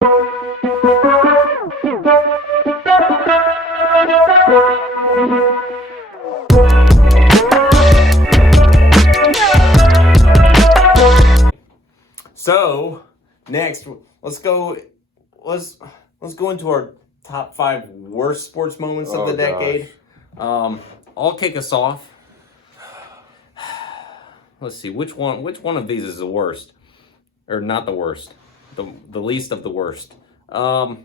So next, let's go. Let's go into our top 5 worst sports moments of the decade. I'll kick us off. Let's see which one of these is the worst, or not the worst, the least of the worst. Man,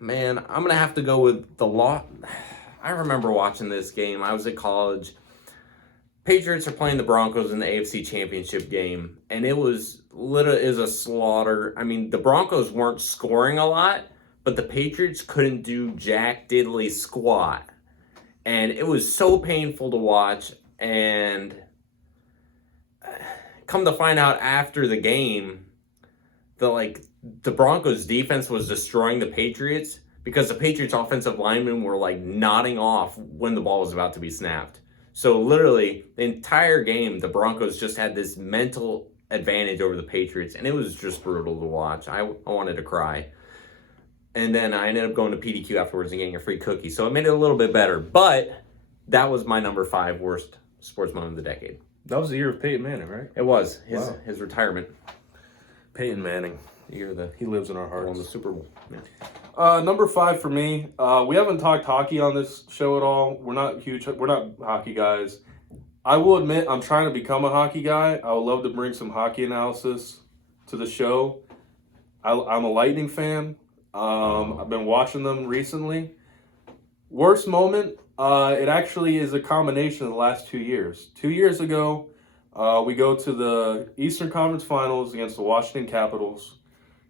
I'm gonna have to go with the law. I remember watching this game. I was at college. Patriots are playing the Broncos in the AFC Championship game, and it was a slaughter. I mean, the Broncos weren't scoring a lot, but the Patriots couldn't do jack diddly squat, and it was so painful to watch. And come to find out after the game, the Broncos defense was destroying the Patriots because the Patriots offensive linemen were like nodding off when the ball was about to be snapped. So literally the entire game, the Broncos just had this mental advantage over the Patriots, and it was just brutal to watch. I wanted to cry. And then I ended up going to PDQ afterwards and getting a free cookie. So it made it a little bit better. But that was my number 5 worst sports moment of the decade. That was the year of Peyton Manning, right? It was his retirement. Peyton Manning. He lives in our hearts. Won the Super Bowl. Yeah. Number 5 for me. We haven't talked hockey on this show at all. We're not hockey guys. I will admit I'm trying to become a hockey guy. I would love to bring some hockey analysis to the show. I'm a Lightning fan. I've been watching them recently. Worst moment, it actually is a combination of the last 2 years. 2 years ago, we go to the Eastern Conference Finals against the Washington Capitals,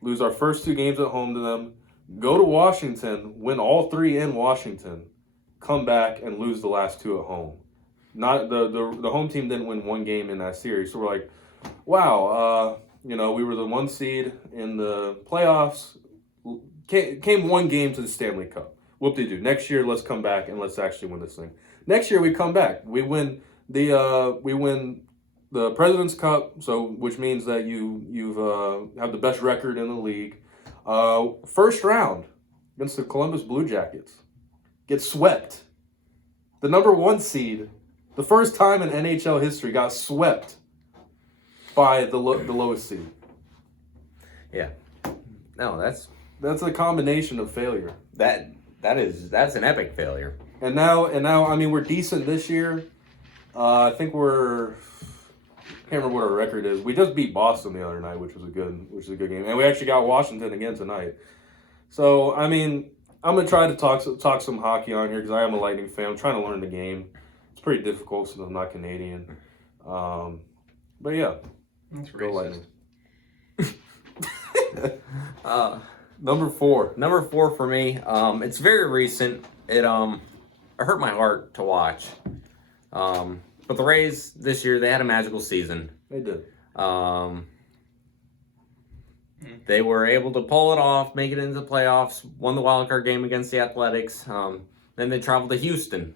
lose our first 2 games at home to them, go to Washington, win all 3 in Washington, come back and lose the last 2 at home. Not the home team didn't win 1 game in that series, so we're like, wow, we were the 1 seed in the playoffs, came 1 game to the Stanley Cup. Whoop-de-doo. Next year, let's come back and let's actually win this thing. Next year, we come back. We win the President's Cup, which means that you have the best record in the league. First round against the Columbus Blue Jackets, get swept. The number 1 seed, the first time in NHL history, got swept by the lowest seed. Yeah. No, that's a combination of failure. That's an epic failure. And now, I mean, we're decent this year. I think can't remember what our record is. We just beat Boston the other night, which was a good game, and we actually got Washington again tonight. So, I mean, I'm gonna try to talk some hockey on here because I am a Lightning fan. I'm trying to learn the game. It's pretty difficult since I'm not Canadian. But yeah, that's go Lightning. Number 4. Number 4 for me. It's very recent. It hurt my heart to watch. But the Rays this year, they had a magical season. They did. They were able to pull it off, make it into the playoffs, won the wild card game against the Athletics. Then they traveled to Houston.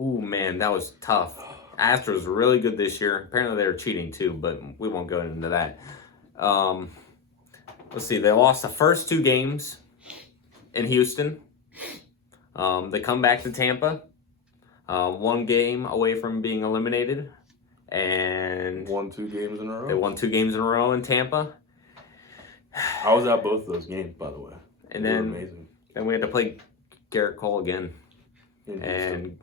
Ooh, man, that was tough. Astros were really good this year. Apparently they were cheating too, but we won't go into that. Let's see, they lost the first 2 games in Houston. They come back to Tampa. 1 game away from being eliminated, and won 2 games in a row. They won 2 games in a row in Tampa. I was at both of those games, by the way. And then we had to play Garrett Cole again, in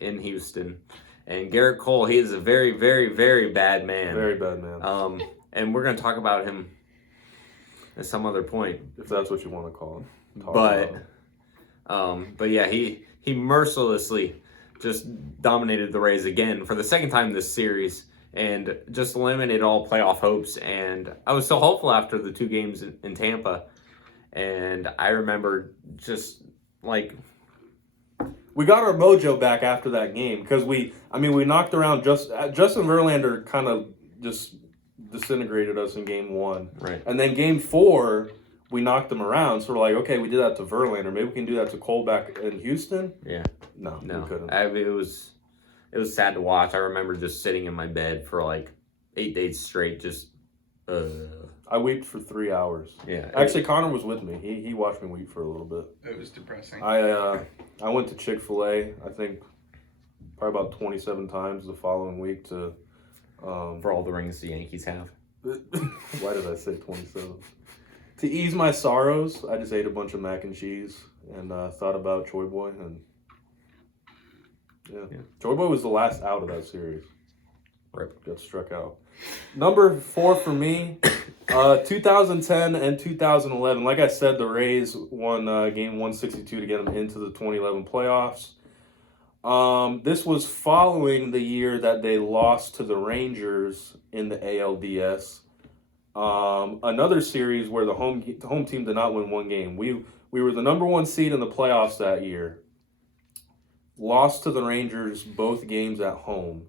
Houston. And Garrett Cole, he is a very, very, very bad man. Very bad man. And we're going to talk about him at some other point, if that's what you want to call him. But yeah, he mercilessly just dominated the Rays again for the second time this series and just eliminated all playoff hopes. And I was so hopeful after the 2 games in Tampa. And I remember just like... We got our mojo back after that game because we knocked around Justin Verlander kind of just disintegrated us in game 1. Right. And then game 4, we knocked them around. So we're like, okay, we did that to Verlander. Maybe we can do that to Cole back in Houston. Yeah. No, we couldn't. It was sad to watch. I remember just sitting in my bed for like 8 days straight, just I weeped for 3 hours. Yeah. Actually, Connor was with me. He watched me weep for a little bit. It was depressing. I went to Chick-fil-A, I think, probably about 27 times the following week to... for all the rings the Yankees have. Why did I say 27? To ease my sorrows, I just ate a bunch of mac and cheese and thought about Choi Boy. And yeah. Choi Boy was the last out of that series. Rip. Got struck out. Number 4 for me, 2010 and 2011. Like I said, the Rays won game 162 to get them into the 2011 playoffs. This was following the year that they lost to the Rangers in the ALDS. Another series where the home team did not win one game. We were the number 1 seed in the playoffs that year. Lost to the Rangers both games at home.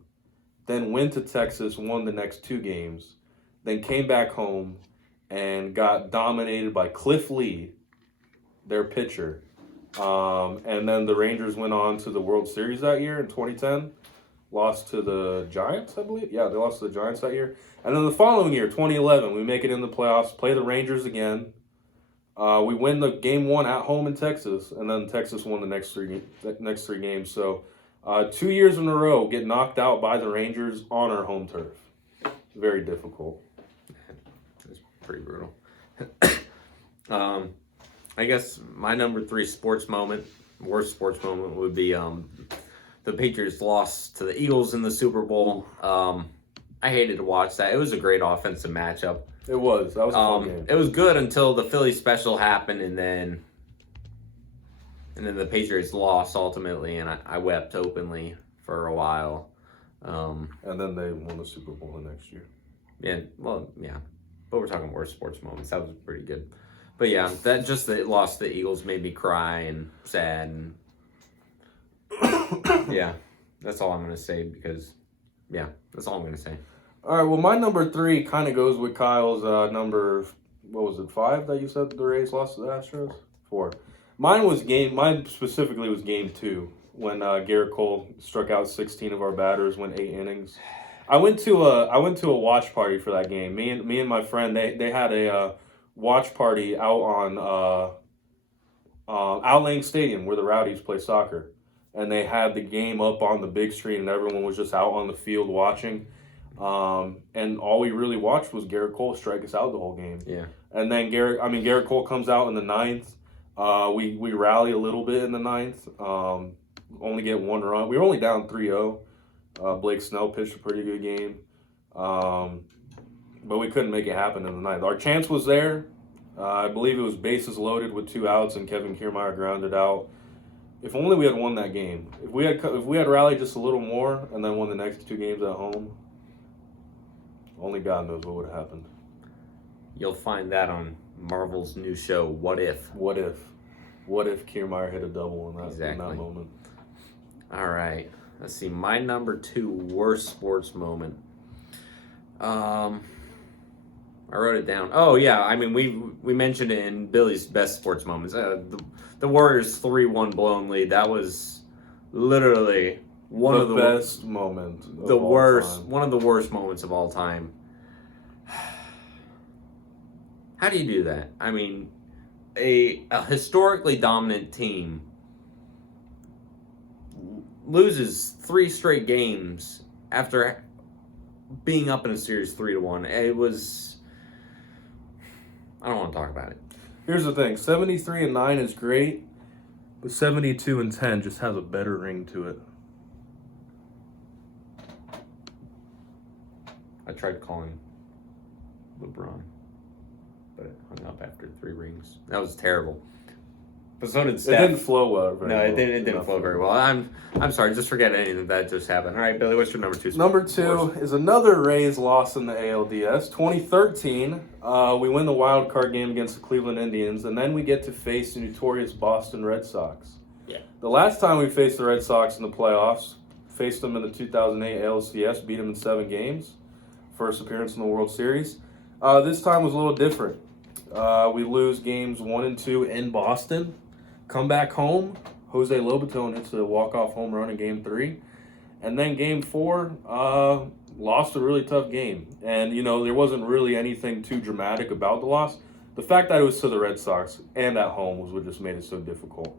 Then went to Texas, won the next 2 games. Then came back home and got dominated by Cliff Lee, their pitcher. And then the Rangers went on to the World Series that year in 2010. Lost to the Giants, I believe. Yeah, they lost to the Giants that year. And then the following year, 2011, we make it in the playoffs, play the Rangers again. We win the game 1 at home in Texas, and then Texas won the next three games. So 2 years in a row, get knocked out by the Rangers on our home turf. Very difficult. It's pretty brutal. I guess my number 3 worst sports moment would be the Patriots lost to the Eagles in the Super Bowl. I hated to watch that. It was a great offensive matchup. It was. That was a fun game. It was good until the Philly special happened, and then the Patriots lost ultimately, and I wept openly for a while. And then they won the Super Bowl the next year. Yeah, well, yeah. But we're talking worst sports moments. That was pretty good. But yeah, that loss to the Eagles made me cry and sad, and yeah, that's all I'm gonna say because, yeah, that's all I'm gonna say. All right, well, my number 3 kind of goes with Kyle's number, what was it, 5 that you said the Rays lost to the Astros? 4. Mine specifically was game 2 when Garrett Cole struck out 16 of our batters, went 8 innings. I went to a watch party for that game. Me and my friend, they had a watch party out on Al Lang Stadium where the Rowdies play soccer. And they had the game up on the big screen and everyone was just out on the field watching. And all we really watched was Garrett Cole strike us out the whole game. Yeah. And then Garrett Cole comes out in the 9th. We rally a little bit in the 9th. Only get 1 run. We were only down 3-0. Blake Snell pitched a pretty good game. But we couldn't make it happen in the 9th. Our chance was there. I believe it was bases loaded with 2 outs and Kevin Kiermaier grounded out. If only we had won that game. If we had rallied just a little more and then won the next 2 games at home, only God knows what would have happened. You'll find that on Marvel's new show, What If? What if Kiermaier hit a double in that moment? All right. Let's see. My number 2 worst sports moment. I wrote it down. Oh yeah. I mean, we mentioned it in Billy's best sports moments. The Warriors 3-1 blown lead. That was literally one of the best moments. One of the worst moments of all time. How do you do that? I mean, a historically dominant team loses 3 straight games after being up in a series 3-1. It was. I don't want to talk about it. Here's the thing: 73-9 is great, but 72-10 just has a better ring to it. I tried calling LeBron, but it hung up after 3 rings. That was terrible. But so did Steph. It didn't flow well. It didn't flow very well. I'm sorry. Just forget anything that just happened. All right, Billy, what's your number 2? Number 2 is another Rays loss in the ALDS. 2013, we win the wild card game against the Cleveland Indians, and then we get to face the notorious Boston Red Sox. Yeah. The last time we faced the Red Sox in the playoffs, faced them in the 2008 ALCS, beat them in 7 games. First appearance in the World Series. This time was a little different. We lose games 1 and 2 in Boston. Come back home, Jose Lobaton hits a walk-off home run in Game 3. And then Game 4, lost a really tough game. And, there wasn't really anything too dramatic about the loss. The fact that it was to the Red Sox and at home was what just made it so difficult.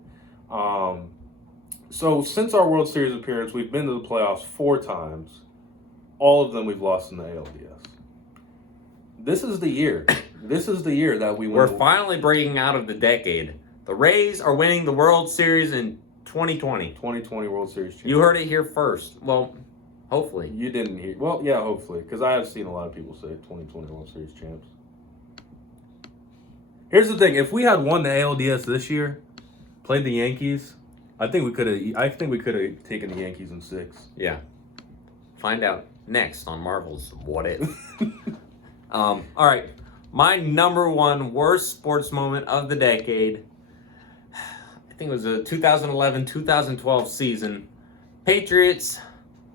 So since our World Series appearance, we've been to the playoffs 4 times. All of them we've lost in the ALDS. This is the year. This is the year that we win. We're finally breaking out of the decade. The Rays are winning the World Series in 2020. 2020 World Series champion. You heard it here first. Well, hopefully. You didn't hear. Well, yeah, hopefully. Because I have seen a lot of people say 2020 World Series champs. Here's the thing. If we had won the ALDS this year, played the Yankees, I think we could have taken the Yankees in 6. Yeah. Find out next on Marvel's What If. All right. My number one worst sports moment of the decade, I think it was the 2011-2012 season. Patriots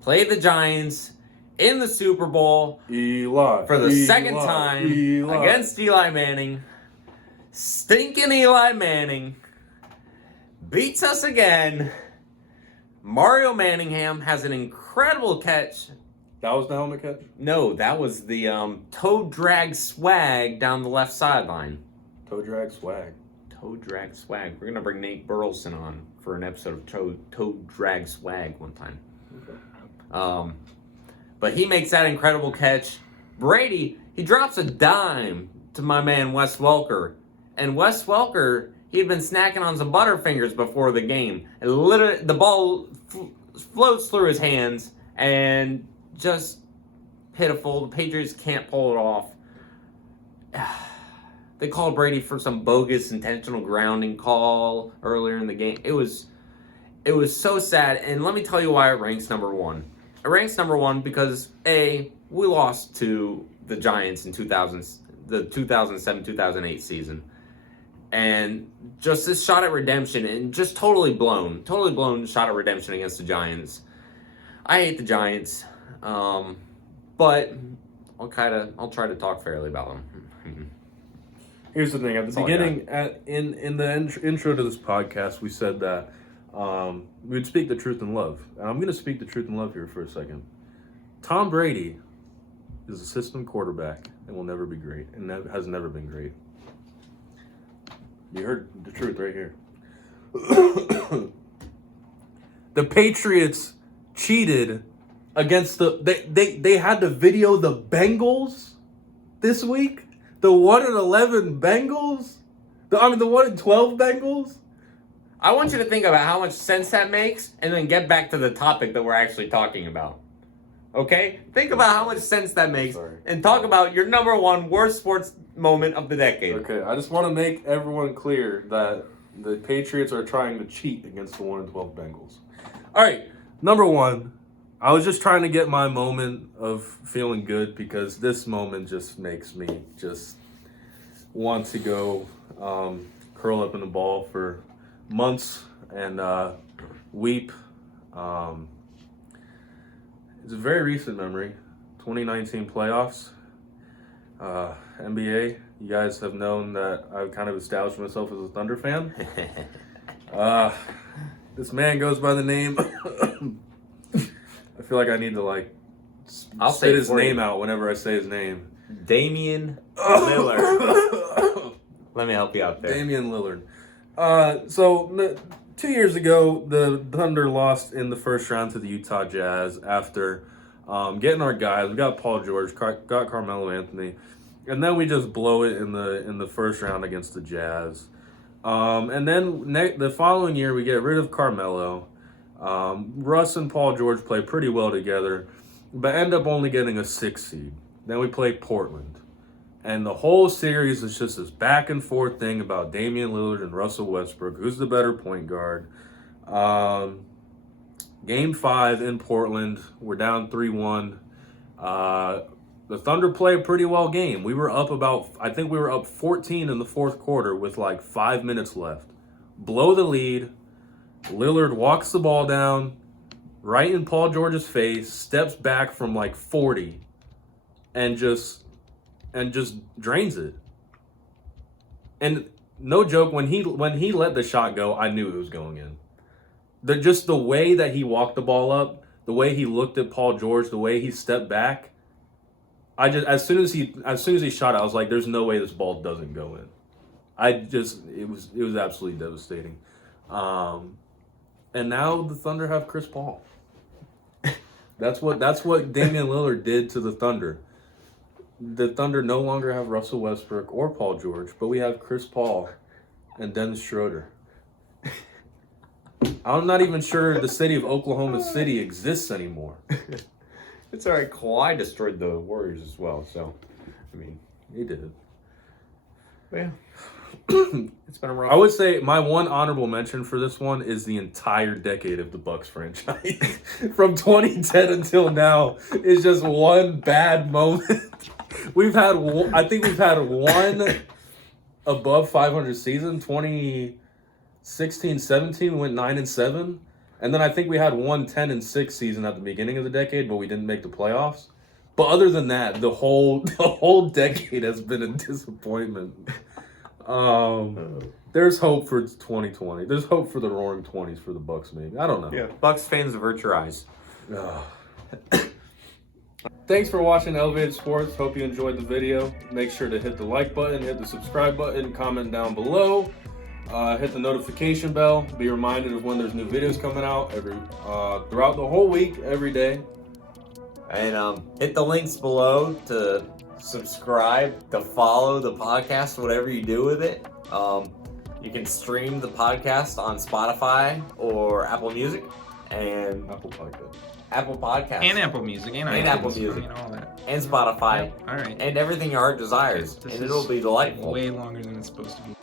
played the Giants in the Super Bowl for the second time against Eli Manning. Stinking Eli Manning beats us again. Mario Manningham has an incredible catch. That was the helmet catch? No, that was the toe drag swag down the left sideline. Toe drag swag. Toe drag swag. We're going to bring Nate Burleson on for an episode of toe drag swag one time. Okay. But he makes that incredible catch. Brady, he drops a dime to my man Wes Welker. And Wes Welker, he had been snacking on some Butterfingers before the game. And literally, the ball floats through his hands and just pitiful. The Patriots can't pull it off. They called Brady for some bogus intentional grounding call earlier in the game. It was so sad. And let me tell you why it ranks number one. It ranks number one because we lost to the Giants in the 2007-2008 season. And just this shot at redemption, and just totally blown shot at redemption against the Giants. I hate the Giants, but I'll try to talk fairly about them. Here's the thing: at the beginning, in the intro to this podcast, we said that we would speak the truth in love, and I'm going to speak the truth in love here for a second. Tom Brady is a system quarterback and will never be great, and has never been great. You heard the truth right here. The Patriots cheated against they had to video the Bengals this week. The 1-11 Bengals. The 1-12 Bengals. I want you to think about how much sense that makes, and then get back to the topic that we're actually talking about. Okay? Think about how much sense that makes, and talk about your number one worst sports moment of the decade. Okay, I just want to make everyone clear that the Patriots are trying to cheat against the 1-12 Bengals. All right, number one, I was just trying to get my moment of feeling good because this moment just makes me just want to go curl up in the ball for months and weep. It's a very recent memory. 2019 playoffs. NBA, you guys have known that I've kind of established myself as a Thunder fan. This man goes by the name. I feel like I need to spit his name out whenever I say his name. Damian Lillard. Let me help you out there. Damian Lillard. So 2 years ago, the Thunder lost in the first round to the Utah Jazz after getting our guys. We got Paul George, got Carmelo Anthony, and then we just blow it in the first round against the Jazz. And then the following year, we get rid of Carmelo. Russ and Paul George play pretty well together, but end up only getting a 6 seed. Then we play Portland. And the whole series is just this back and forth thing about Damian Lillard and Russell Westbrook. Who's the better point guard? Game 5 in Portland. We're down 3-1. The Thunder play a pretty well game. I think we were up 14 in the fourth quarter with 5 minutes left. Blow the lead. Lillard walks the ball down right in Paul George's face, steps back from 40, and just drains it. And no joke, when he let the shot go, I knew it was going in. Just the way that he walked the ball up the way he looked at Paul George, the way he stepped back, I just as soon as he shot, I was like, "There's no way this ball doesn't go in." It was absolutely devastating. And now the Thunder have Chris Paul. That's what Damian Lillard did to the Thunder. The Thunder no longer have Russell Westbrook or Paul George, but we have Chris Paul and Dennis Schroeder. I'm not even sure the city of Oklahoma City exists anymore. It's all right. Kawhi destroyed the Warriors as well, so I mean, He did. yeah. It's been a rough. I would say my one honorable mention for this one is the entire decade of the Bucks franchise. From 2010 until now is just one bad moment. I think we've had one above 500 season. 2016-17 we went 9-7, and then I think we had one 10-6 season at the beginning of the decade, but we didn't make the playoffs. But other than that, the whole decade has been a disappointment. There's hope for 2020. There's hope for the Roaring 20s for the Bucks, maybe. I don't know. Yeah, Bucks fans, avert your eyes. Thanks for watching Elevated Sports. Hope you enjoyed the video. Make sure to hit the like button, hit the subscribe button, comment down below. Hit the notification bell. Be reminded of when there's new videos coming out throughout the whole week, every day. And hit the links below to subscribe, to follow the podcast, whatever you do with it. You can stream the podcast on Spotify or Apple Music and Apple Podcast. Apple Podcasts And Apple Music. And Apple iTunes, Music. all that. and Spotify All right. and everything your heart desires, This and is it'll be delightful. way longer than it's supposed to be.